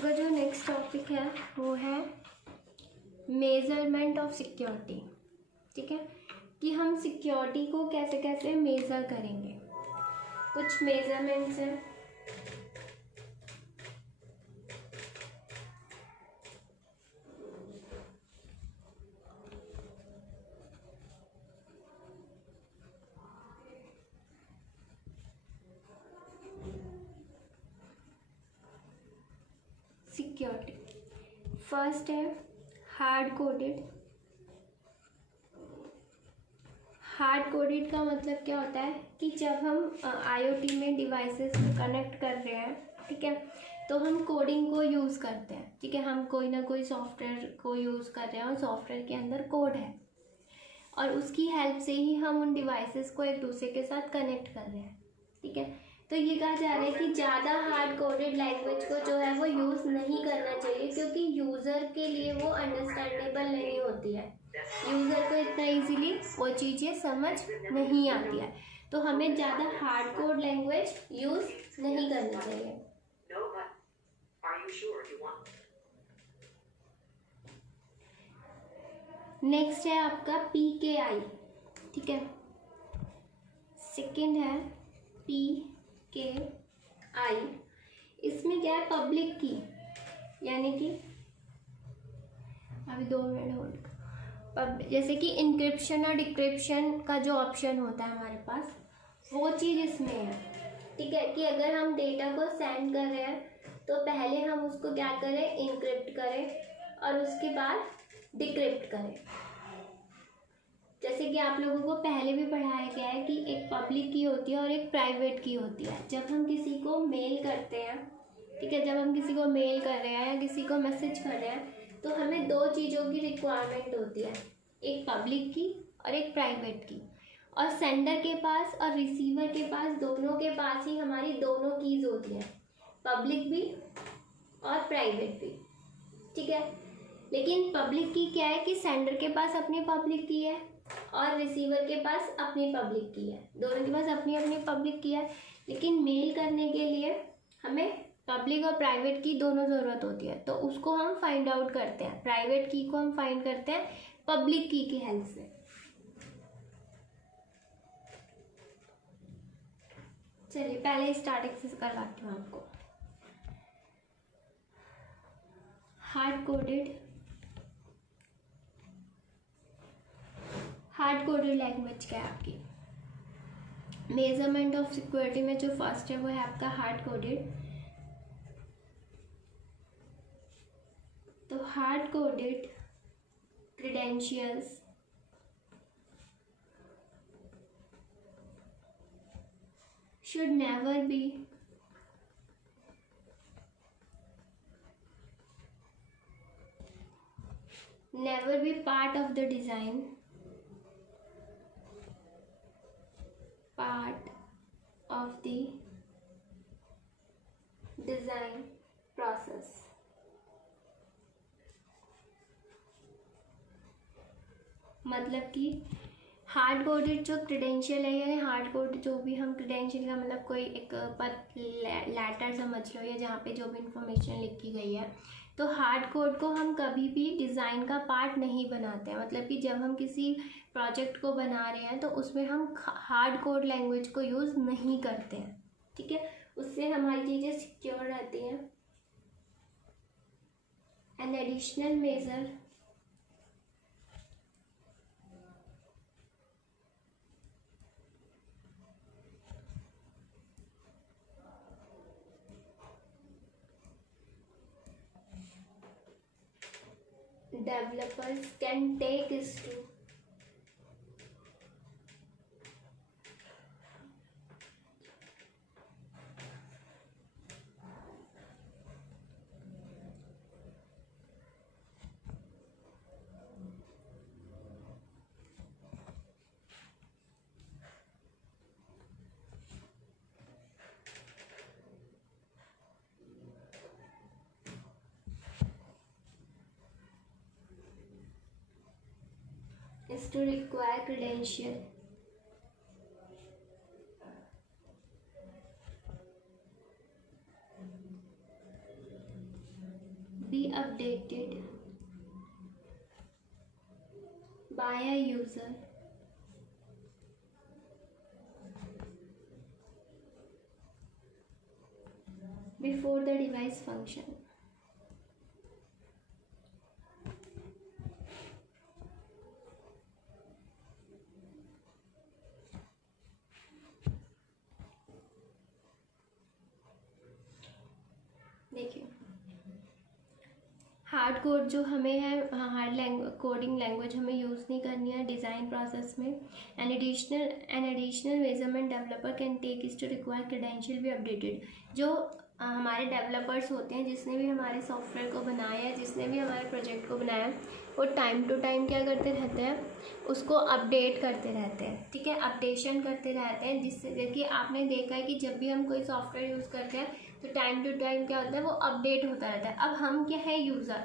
आपका जो next topic है वो है मेजरमेंट ऑफ सिक्योरिटी। ठीक है, कि हम सिक्योरिटी को कैसे कैसे मेज़र करेंगे। कुछ मेजरमेंट्स हैं। सिक्योरिटी फर्स्ट है हार्ड कोडेड। हार्ड कोडेड का मतलब क्या होता है कि जब हम आईओटी में डिवाइसेस को कनेक्ट कर रहे हैं, ठीक है, तो हम कोडिंग को यूज़ करते हैं। ठीक है, हम कोई ना कोई सॉफ्टवेयर को यूज़ कर रहे हैं और सॉफ्टवेयर के अंदर कोड है और उसकी हेल्प से ही हम उन डिवाइसेस को एक दूसरे के साथ कनेक्ट कर रहे हैं। ठीक है, तो ये कहा जा रहा है कि ज़्यादा हार्ड कोडेड लैंग्वेज को जो है वो यूज़ नहीं करना चाहिए, क्योंकि यूज़र के लिए वो अंडरस्टैंडेबल नहीं होती है। यूज़र को इतना इजीली वो चीज़ें समझ नहीं आती है, तो हमें ज़्यादा हार्ड कोड लैंग्वेज यूज़ नहीं करना चाहिए। नेक्स्ट है आपका PKI। ठीक है, सेकंड है PKI। इसमें क्या है, पब्लिक की, यानी कि अभी 2 मिनट होल्ड। जैसे कि इंक्रिप्शन और डिक्रिप्शन का जो ऑप्शन होता है हमारे पास, वो चीज़ इसमें है। ठीक है, कि अगर हम डेटा को सेंड कर रहे हैं तो पहले हम उसको क्या करें, इंक्रिप्ट करें और उसके बाद डिक्रिप्ट करें। जैसे कि आप लोगों को पहले भी पढ़ाया गया है कि एक पब्लिक की होती है और एक प्राइवेट की होती है। जब हम किसी को मेल करते हैं, ठीक है, जब हम किसी को मेल कर रहे हैं या किसी को मैसेज कर रहे हैं, तो हमें 2 चीज़ों की रिक्वायरमेंट होती है, एक पब्लिक की और एक प्राइवेट की। और सेंडर के पास और रिसीवर के पास, दोनों के पास ही हमारी दोनों कीज़ होती हैं, पब्लिक भी और प्राइवेट भी। ठीक है, लेकिन पब्लिक की क्या है कि सेंडर के पास अपनी पब्लिक की है और रिसीवर के पास अपनी पब्लिक की है, दोनों के पास अपनी अपनी पब्लिक की है। लेकिन मेल करने के लिए हमें पब्लिक और प्राइवेट की दोनों ज़रूरत होती है, तो उसको हम फाइंड आउट करते हैं। प्राइवेट की को हम फाइंड करते हैं पब्लिक की हेल्प से। चलिए पहले स्टार्टिंग से करवाती हूँ आपको। हार्ड कोडेड लैंग्वेज क्या है आपकी। मेजरमेंट ऑफ सिक्योरिटी में जो फर्स्ट है वो है आपका हार्ड कोडेड। तो hard coded credentials should never be part of the design process। मतलब कि हार्ड कोडेड जो क्रेडेंशियल है, यानी हार्ड कोड जो भी हम क्रेडेंशियल का मतलब कोई एक लेटर समझ लो या जहाँ पे जो भी इंफॉर्मेशन लिखी गई है, तो हार्ड कोड को हम कभी भी डिज़ाइन का पार्ट नहीं बनाते हैं। मतलब कि जब हम किसी प्रोजेक्ट को बना रहे हैं तो उसमें हम हार्ड कोड लैंग्वेज को यूज़ नहीं करते हैं। ठीक है, उससे हमारी चीज़ें सिक्योर रहती हैं। An additional measure developers can take is to require credential। updated by a user before the device function. देखिए, हार्ड कोड जो हमें है, हार्ड कोडिंग लैंग्वेज हमें यूज़ नहीं करनी है डिज़ाइन प्रोसेस में. An additional measurement developer can take is to require credential भी अपडेटेड. जो हमारे डेवलपर्स होते हैं, जिसने भी हमारे सॉफ्टवेयर को बनाया है, जिसने भी हमारे प्रोजेक्ट को बनाया है, वो टाइम टू टाइम क्या करते रहते हैं, उसको अपडेट करते रहते हैं. ठीक है, अपडेशन करते रहते हैं, जिससे देखिए आपने देखा है कि जब भी हम कोई सॉफ्टवेयर यूज़ करते हैं तो टाइम टू टाइम क्या होता है, वो अपडेट होता रहता है. अब हम क्या है, यूज़र,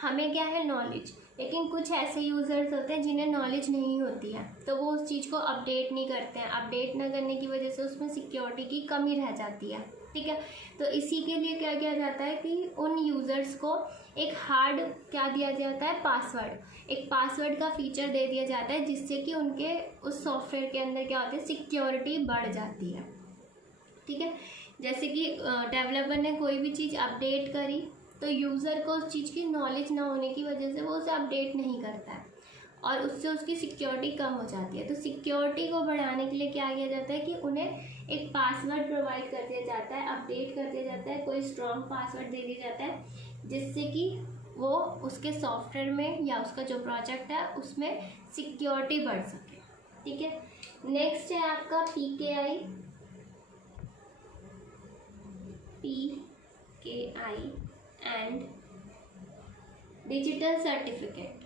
हमें क्या है, नॉलेज. लेकिन कुछ ऐसे यूज़र्स होते हैं जिन्हें नॉलेज नहीं होती है, तो वो उस चीज़ को अपडेट नहीं करते हैं. अपडेट ना करने की वजह से उसमें सिक्योरिटी की कमी रह जाती है. ठीक है, तो इसी के लिए क्या किया जाता है कि उन यूज़र्स को एक हार्ड क्या दिया जाता है, पासवर्ड. एक पासवर्ड का फीचर दे दिया जाता है, जिससे कि उनके उस सॉफ्टवेयर के अंदर क्या होता है, सिक्योरिटी बढ़ जाती है. ठीक है, जैसे कि डेवलपर ने कोई भी चीज़ अपडेट करी, तो यूज़र को उस चीज़ की नॉलेज ना होने की वजह से वो उसे अपडेट नहीं करता है, और उससे उसकी सिक्योरिटी कम हो जाती है. तो सिक्योरिटी को बढ़ाने के लिए क्या किया जाता है कि उन्हें एक पासवर्ड प्रोवाइड कर दिया जाता है, अपडेट कर दिया जाता है, कोई स्ट्रॉन्ग पासवर्ड दे दिया जाता है, जिससे कि वो उसके सॉफ्टवेयर में या उसका जो प्रोजेक्ट है उसमें सिक्योरिटी बढ़ सके. ठीक है, नेक्स्ट है आपका PKI एंड डिजिटल सर्टिफिकेट.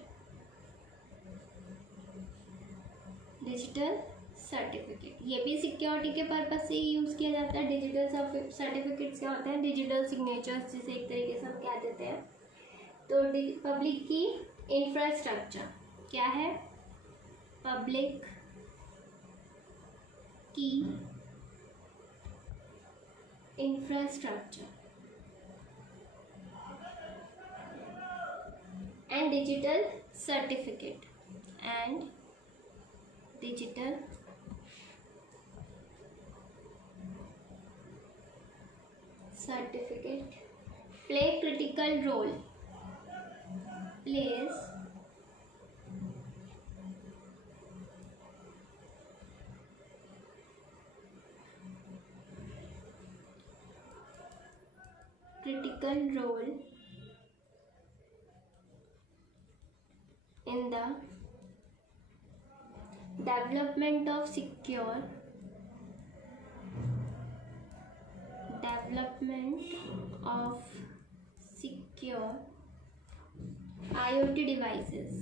ये भी सिक्योरिटी के पर्पज से यूज़ किया जाता है. डिजिटल सर्टिफिकेट्स क्या होते हैं, डिजिटल सिग्नेचर्स जिसे एक तरीके से हम कह देते हैं. तो पब्लिक की इंफ्रास्ट्रक्चर क्या है, पब्लिक की infrastructure and digital certificate play critical role plays critical role in the development of secure IoT devices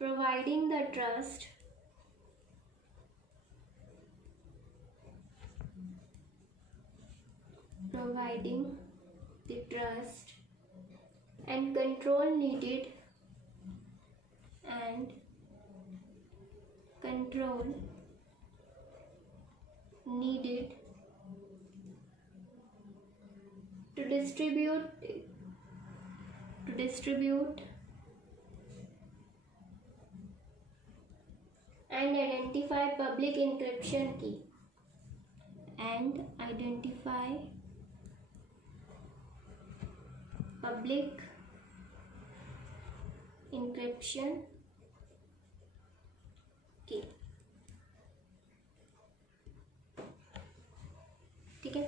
providing the trust and control needed to distribute and identify public encryption key ठीक है,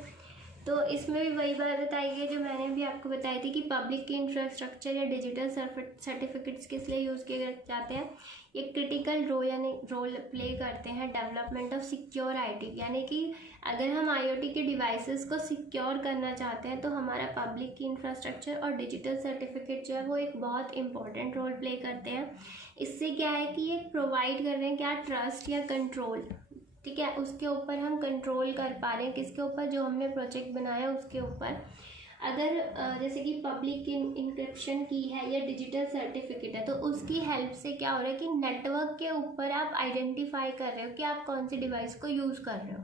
तो इसमें भी वही बात बताई गई जो मैंने भी आपको बताई थी कि पब्लिक की इंफ्रास्ट्रक्चर या डिजिटल सर्टिफिकेट्स किस लिए यूज़ किए जाते हैं. ये क्रिटिकल रोल प्ले करते हैं डेवलपमेंट ऑफ सिक्योर आईटी. यानी कि अगर हम आईओटी के डिवाइसेस को सिक्योर करना चाहते हैं तो हमारा पब्लिक की इंफ्रास्ट्रक्चर और डिजिटल सर्टिफिकेट जो है वो एक बहुत इंपॉर्टेंट रोल प्ले करते हैं. इससे क्या है कि ये प्रोवाइड कर रहे हैं क्या, ट्रस्ट या कंट्रोल. ठीक है, उसके ऊपर हम कंट्रोल कर पा रहे हैं, किसके ऊपर, जो हमने प्रोजेक्ट बनाया उसके ऊपर. अगर जैसे कि पब्लिक इंक्रिप्शन की है या डिजिटल सर्टिफिकेट है, तो उसकी हेल्प से क्या हो रहा है कि नेटवर्क के ऊपर आप आइडेंटिफाई कर रहे हो कि आप कौन सी डिवाइस को यूज़ कर रहे हो।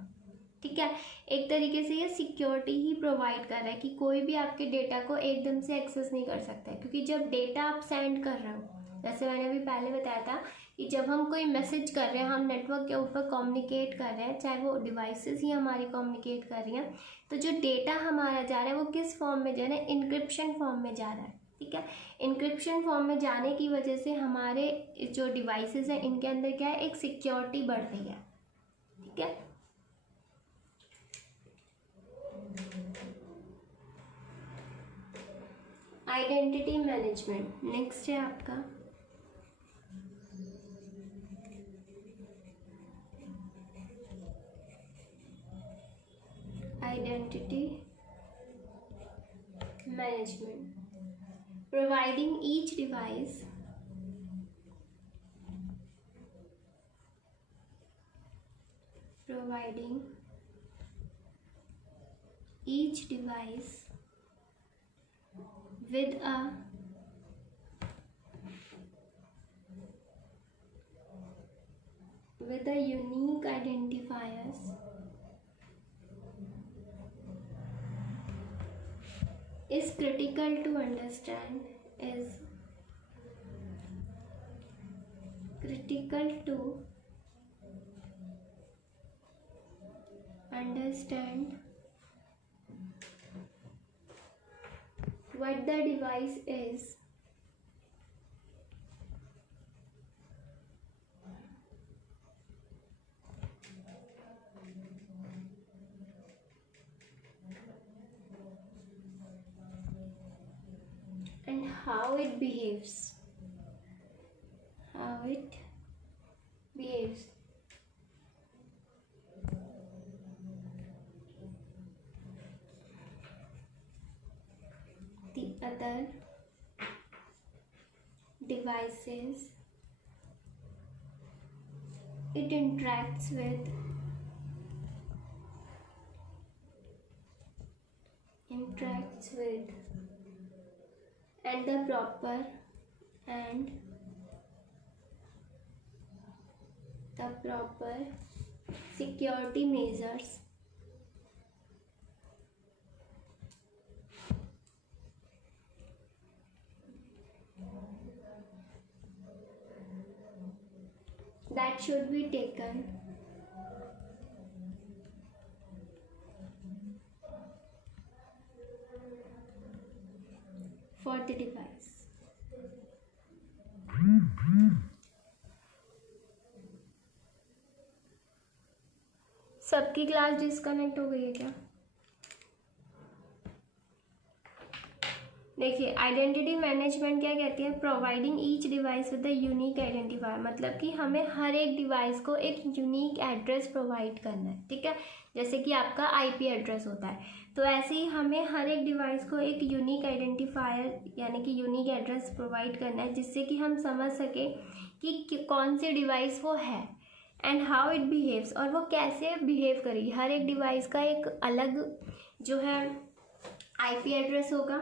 ठीक है, एक तरीके से ये सिक्योरिटी ही प्रोवाइड कर रहा है कि कोई भी आपके डेटा को एकदम से एक्सेस नहीं कर सकता है, क्योंकि जब डेटा आप सेंड कर रहे हो, जैसे मैंने अभी पहले बताया था कि जब हम कोई मैसेज कर रहे हैं, हम नेटवर्क के ऊपर कम्युनिकेट कर रहे हैं, चाहे वो डिवाइसेस ही हमारी कम्युनिकेट कर रही हैं, तो जो डेटा हमारा जा रहा है वो किस फॉर्म में जा रहा है, इनक्रिप्शन फॉर्म में जा रहा है। ठीक है, इनक्रिप्शन फॉर्म में जाने की वजह से हमारे जो डिवाइसेस हैं इनके अंदर क्या है, एक सिक्योरिटी बढ़ रही है। ठीक है, आइडेंटिटी मैनेजमेंट नेक्स्ट है आपका। Identity management, providing each device with a unique identifiers is critical to understand what the device is and how it behaves. The other devices it interacts with and the proper security measures that should be taken for the device. सबकी class disconnect हो गई है क्या? देखिए, identity management क्या कहती है, providing each device with a unique identifier, मतलब कि हमें हर एक डिवाइस को एक यूनिक एड्रेस प्रोवाइड करना है। ठीक है, जैसे कि आपका आईपी एड्रेस होता है, तो ऐसे ही हमें हर एक डिवाइस को एक यूनिक आइडेंटिफायर यानी कि यूनिक एड्रेस प्रोवाइड करना है, जिससे कि हम समझ सकें कि कौन सी डिवाइस वो है एंड हाउ इट बिहेव्स, और वो कैसे बिहेव करेगी। हर एक डिवाइस का एक अलग जो है आईपी एड्रेस होगा,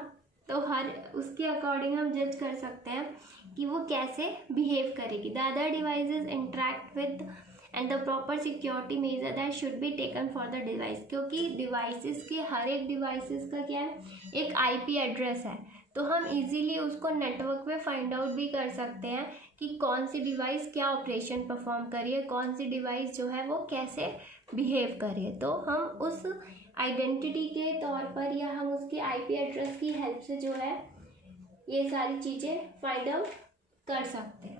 तो हर उसके अकॉर्डिंग हम जज कर सकते हैं कि वो कैसे बिहेव करेगी। The other devices interact with and the proper security measure that should be taken for the device, क्योंकि डिवाइसेस के हर एक डिवाइसेस का क्या है, एक आईपी एड्रेस है, तो हम इजीली उसको नेटवर्क पे फाइंड आउट भी कर सकते हैं कि कौन सी डिवाइस क्या ऑपरेशन परफॉर्म कर रही है, कौन सी डिवाइस जो है वो कैसे बिहेव कर रही है। तो हम उस आइडेंटिटी के तौर पर या हम उसके आईपी एड्रेस की हेल्प से जो है ये सारी चीज़ें फाइंड आउट कर सकते हैं।